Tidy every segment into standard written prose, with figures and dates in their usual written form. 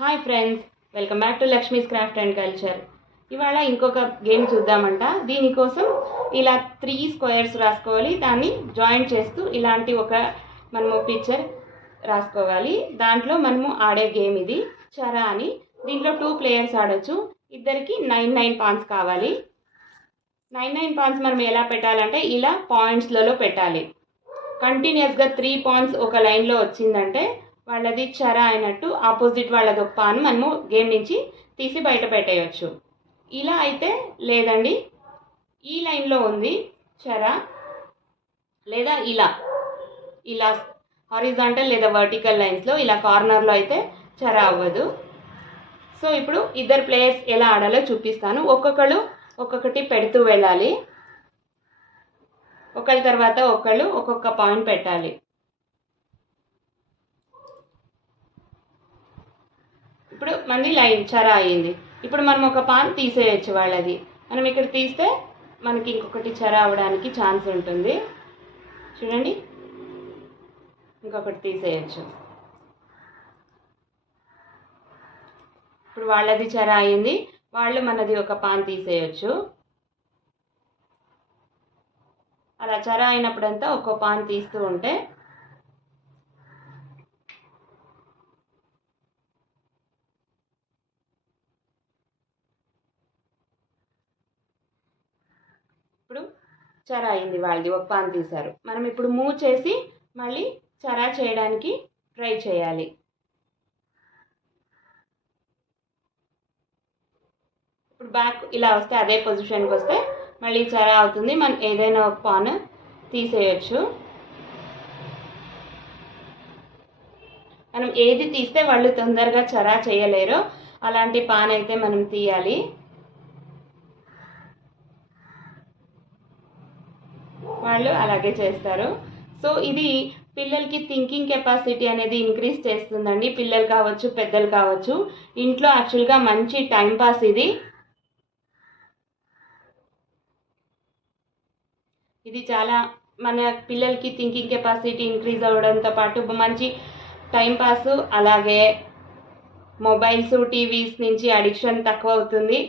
Hi friends, welcome back to Lakshmi's craft and culture. ఇవాళ ఇంకొక game చూద్దామంట. దీనికోసం ఇలా 3 స్క్వేర్స్ రాసుకోవాలి. దాన్ని జాయింట్ చేస్తూ ఇలాంటి ఒక మనము పిక్చర్ రాసుకోవాలి. దాంట్లో మనము ఆడే గేమ్ ఇది చరా అని. దీంట్లో 2 ప్లేయర్స్ ఆడొచ్చు. ఇద్దరికి 9 పాన్స్ కావాలి. 9 పాన్స్ మనం ఎలా పెట్టాలంటే ఇలా పాయింట్స్లలో పెట్టాలి. కంటిన్యూస్గా 3 పాయింట్స్ ఒక లైన్లో వచ్చిందంటే వాళ్ళది చరా అయినట్టు. ఆపోజిట్ వాళ్ళది ఒక పాన్ మనము గేమ్ నుంచి తీసి బయట పెట్టేయచ్చు. ఇలా అయితే లేదండి, ఈ లైన్లో ఉంది చరా, లేదా ఇలా ఇలా హారిజాంటల్ లేదా వర్టికల్ లైన్స్లో ఇలా కార్నర్లో అయితే చరా అవ్వదు. సో ఇప్పుడు ఇద్దరు ప్లేయర్స్ ఎలా ఆడాలో చూపిస్తాను. ఒక్కొక్కరు ఒక్కొక్కటి పెడుతూ వెళ్ళాలి. ఒకళ్ళ తర్వాత ఒకళ్ళు ఒక్కొక్క పాయింట్ పెట్టాలి. ఇప్పుడు మంది లైన్ చరా అయ్యింది. ఇప్పుడు మనం ఒక పాన్ తీసేయచ్చు వాళ్ళది. మనం ఇక్కడ తీస్తే మనకి ఇంకొకటి చరా అవ్వడానికి ఛాన్స్ ఉంటుంది. చూడండి, ఇంకొకటి తీసేయచ్చు. ఇప్పుడు వాళ్ళది చరా అయ్యింది, వాళ్ళు మనది ఒక పాన్ తీసేయచ్చు. అలా చరా అయినప్పుడంతా ఒక్కో పాన్ తీస్తూ ఉంటే ఇప్పుడు చరా అయింది, వాళ్ళది ఒక పాన్ తీశారు. మనం ఇప్పుడు మూవ్ చేసి మళ్ళీ చరా చేయడానికి ట్రై చేయాలి. ఇప్పుడు బ్యాక్ ఇలా వస్తే అదే పొజిషన్కి వస్తే మళ్ళీ చరా అవుతుంది. మనం ఏదైనా ఒక పాన్ తీసేయచ్చు. మనం ఏది తీస్తే వాళ్ళు తొందరగా చరా చేయలేరో అలాంటి పాన్ అయితే మనం తీయాలి. వాళ్ళు అలాగే చేస్తారు. సో ఇది పిల్లలకి థింకింగ్ కెపాసిటీ అనేది ఇంక్రీజ్ చేస్తుందండి. పిల్లలు కావచ్చు, పెద్దలు కావచ్చు. ఇంట్లో యాక్చువల్గా మంచి టైంపాస్ ఇది. ఇది చాలా మన పిల్లలకి థింకింగ్ కెపాసిటీ ఇంక్రీజ్ అవ్వడంతో పాటు మంచి టైంపాస్, అలాగే మొబైల్స్, టీవీస్ నుంచి అడిక్షన్ తక్కువ అవుతుంది.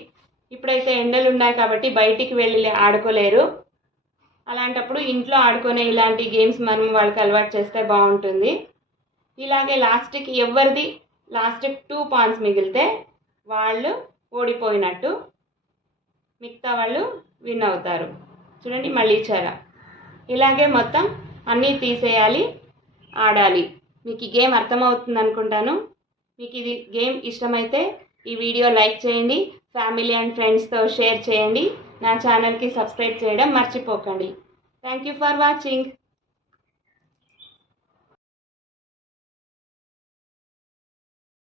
ఇప్పుడైతే ఎండలు ఉన్నాయి కాబట్టి బయటికి వెళ్ళి ఆడుకోలేరు. అలాంటప్పుడు ఇంట్లో ఆడుకునే ఇలాంటి గేమ్స్ మనం వాళ్ళకి అలవాటు చేస్తే బాగుంటుంది. ఇలాగే లాస్ట్కి ఎవరిది లాస్ట్కి 2 పాయింట్స్ మిగిలితే వాళ్ళు ఓడిపోయినట్టు, మిగతా వాళ్ళు విన్ అవుతారు. చూడండి, మళ్ళీ చరా. ఇలాగే మొత్తం అన్నీ తీసేయాలి, ఆడాలి. మీకు ఈ గేమ్ అర్థమవుతుంది అనుకుంటాను. మీకు ఇది గేమ్ ఇష్టమైతే ఈ వీడియో లైక్ చేయండి, ఫ్యామిలీ అండ్ ఫ్రెండ్స్తో షేర్ చేయండి. నా ఛానల్కి సబ్స్క్రైబ్ చేయడం మర్చిపోకండి. Thank you for watching.